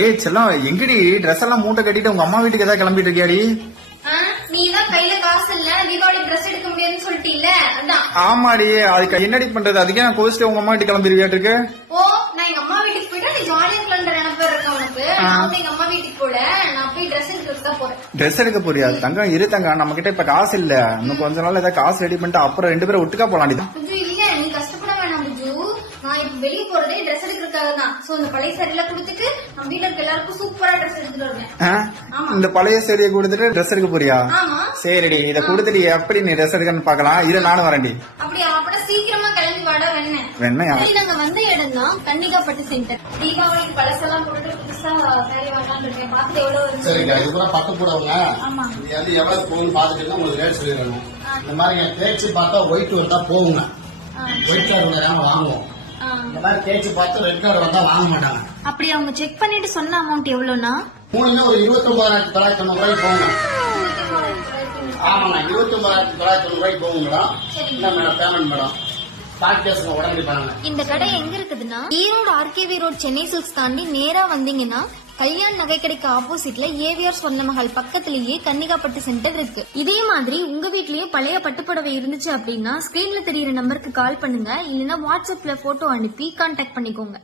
ஏய் செல்லம், எங்கடி ட்ரெஸ் எல்லாம் மூட்டை கட்டிட்டு உங்க அம்மா வீட்டுக்கு ஏதாவது கிளம்பிட்டு இருக்கியாடி? நீ தான் கையில காசு இல்ல, தீபாவளி ட்ரெஸ் எடுக்க முடியாதுன்னு சொல்லிட்டீல, அதான். ஆமாடி, அதுக்கு என்னடி பண்றது? அதுக்கே நான் கோவிச்சுட்டு உங்க அம்மா வீட்டுக்கு கிளம்பிடுவியாட்டு இருக்கு. ஓ, நான் எங்க அம்மா வீட்டுக்கு போயிட்டா நீ ஜாலியா இருக்கலான்ற நினைப்பு இருக்க உனக்கு. நான் வந்து எங்க அம்மா வீட்டுக்கு போல, நான் போய் ட்ரெஸ் எடுக்கிறதுக்கு தான் போறேன். ட்ரெஸ் எடுக்க போறியா? தங்கம் இரு தங்கம், நம்ம கிட்ட இப்ப காசு இல்ல. இன்னும் கொஞ்ச நாள் ஏதாவது காசு ரெடி பண்ணிட்டு அப்புறம் 2 பேரும் ஒட்டுக்கா போலாண்டி. புஜு இல்ல, நீ கஷ்டப்பட வேணாம் புஜு. நான் இப்ப வெளியே போறதே ட்ரெஸ் எடுக்கிறதுக்காக தான். சோ இந்த பழைய சாரில கொடுத்துட்டு நம்ம வீட்டுல இருக்க எல்லாருக்கும் சூப்பரா ட்ரெஸ் எடுத்துட்டு வருவேன். இந்த பழைய சேரியை கொடுத்துட்டு ட்ரெஸ் எடுக்க போறியா? ஆமா. சரிடி, இத கொடுத்துட்டு எப்படி நீ ட்ரெஸ் எடுக்கன்னு பாக்கலாம். இரு, நானும் வரேன்டி. அப்படியா? அப்ப சீக்கிரமா கிளம்பி வாடா. வெண்ணையா? நாங்க வந்த இடம் தான் கன்னிகாப்பட்டு சென்டர். தீபாவளிக்கு பழசெல்லாம் போட்டுட்டு புதுசா சாரி வாங்கலாம்னு இருக்கேன். பார்த்து எவ்வளவு வருது? சரிங்க, இது கூட பட்டு போடுவாங்க. ஆமா. இது வந்து எவ்வளவு போகும்னு பாத்துட்டு உங்களுக்கு ரேட் சொல்லிடுறாங்க. இந்த மாதிரி தேய்ச்சி பார்த்தா ஒயிட் வந்தா போகுங்க, ஒயிட் கார்டு வராம வாங்குவோம். இந்த மாதிரி தேய்ச்சி பார்த்து ரெட் கார்டு வந்தா வாங்க மாட்டாங்க. அப்படி அவங்க செக் பண்ணிட்டு சொன்ன அமௌண்ட் எவ்வளவுனா? மூணுமே ஒரு 29,990 ரூபாய்க்கு போகுங்க. ஆமாங்க, 29,990 ரூபாய்க்கு போகுங்க மேடம். என்ன மேடம் பேமெண்ட் மேடம்? இந்த கடை எங்க இருக்குதுன்னா Erode RKV road Chennai silks தாண்டி நேரா வந்தீங்கன்னா கல்யாண் நகை கடைக்கு ஆப்போசிட்ல ஏவிஆர் சொர்ணமஹால் பக்கத்திலேயே கன்னிகாப்பட்டு சென்டர் இருக்கு. இதே மாதிரி உங்க வீட்லயே பழைய பட்டுப்புடவை இருந்துச்சு அப்படின்னா ஸ்கிரீன்ல தெரியுற நம்பருக்கு கால் பண்ணுங்க, இல்லைன்னா வாட்ஸ்அப்ல போட்டோ அனுப்பி கான்டாக்ட் பண்ணிக்கோங்க.